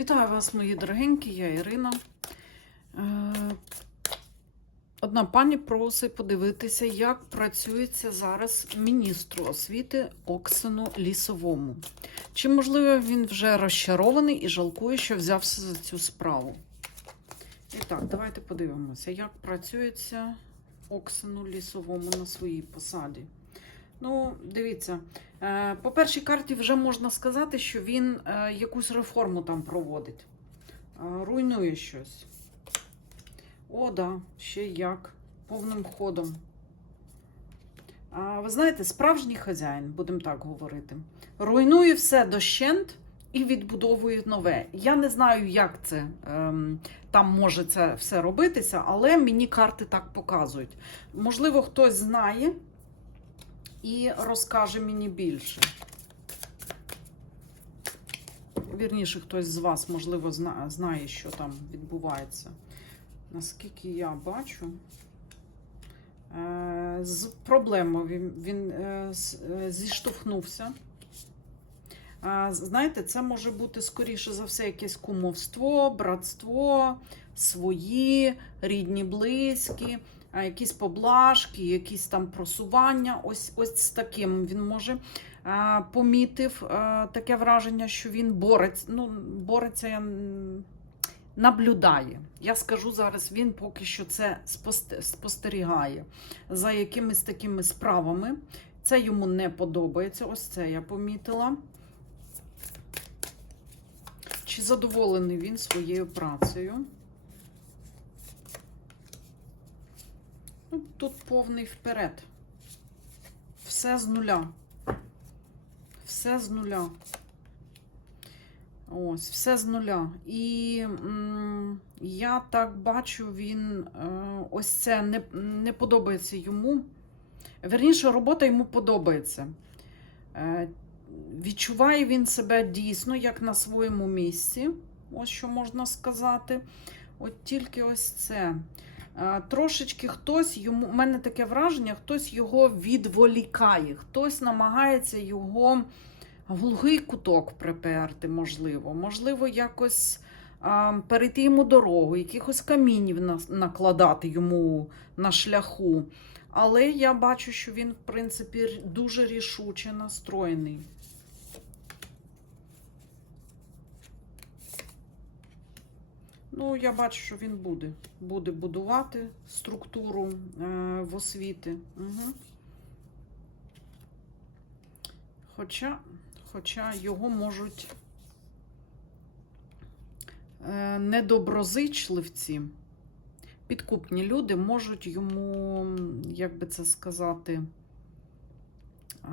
Вітаю вас, мої дорогенькі, я Ірина. Е, Одна пані просить подивитися, як працюється зараз міністру освіти Оксану Лісовому. Чи, можливо, він вже розчарований і жалкує, що взявся за цю справу? І так, давайте подивимося, як працюється Оксану Лісовому на своїй посаді. Ну, дивіться, е, по першій карті вже можна сказати, що він е, якусь реформу там проводить, Е, руйнує щось. О, да, ще як, повним ходом. Ви знаєте, справжній хазяїн, будемо так говорити, руйнує все дощент і відбудовує нове. Я не знаю, як це ем, там може це все робитися, але мені карти так показують. Можливо, хтось знає і розкаже мені більше. Вірніше, хтось з вас, можливо, знає, що там відбувається. Наскільки я бачу, е, з проблемою він, е, е, зіштовхнувся. Знаєте, це може бути, скоріше за все, якесь кумовство, братство, свої, рідні, близькі, якісь поблажки, якісь там просування. Ось, ось з таким він може. Помітив таке враження, що він бореться. Ну, бореться, наблюдає. Я скажу зараз, він поки що це спостерігає за якимись такими справами. Це йому не подобається. Ось це я помітила. Чи задоволений він своєю працею? Тут повний вперед. Все з нуля. Все з нуля. Ось, все з нуля. І м, я так бачу, він е, ось це не, не подобається йому. Верніше, робота йому подобається. Е, відчуває він себе дійсно як на своєму місці. Ось що можна сказати. От тільки ось це. Е, Трошечки хтось йому, у мене таке враження, хтось його відволікає, хтось намагається його в глухий куток приперти, можливо. Можливо, якось а, перейти йому дорогу, якихось камінів на- накладати йому на шляху. Але я бачу, що він, в принципі, дуже рішуче настроєний. Ну, я бачу, що він буде. Буде будувати структуру е, в освіти. Угу. Хоча, хоча його можуть е, недоброзичливці, підкупні люди можуть йому, як би це сказати, е,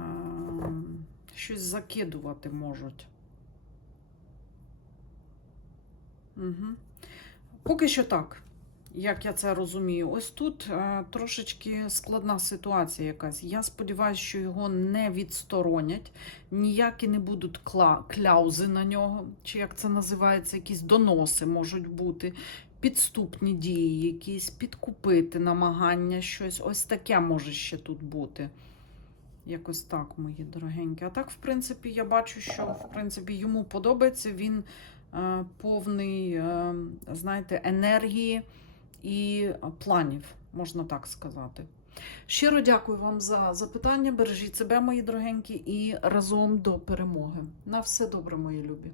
щось закидувати можуть. Угу. Поки що так, як я це розумію. Ось тут е, трошечки складна ситуація якась. Я сподіваюся, що його не відсторонять, ніякі не будуть кла, кляузи на нього, чи як це називається, якісь доноси можуть бути, підступні дії, якісь підкупити намагання, щось. Ось таке може ще тут бути. Якось так, мої дорогенькі. А так, в принципі, я бачу, що в принципі йому подобається. Він е, повний, знаєте, енергії і планів, можна так сказати. Щиро дякую вам за запитання. Бережіть себе, мої дорогенькі, і разом до перемоги. На все добре, мої любі.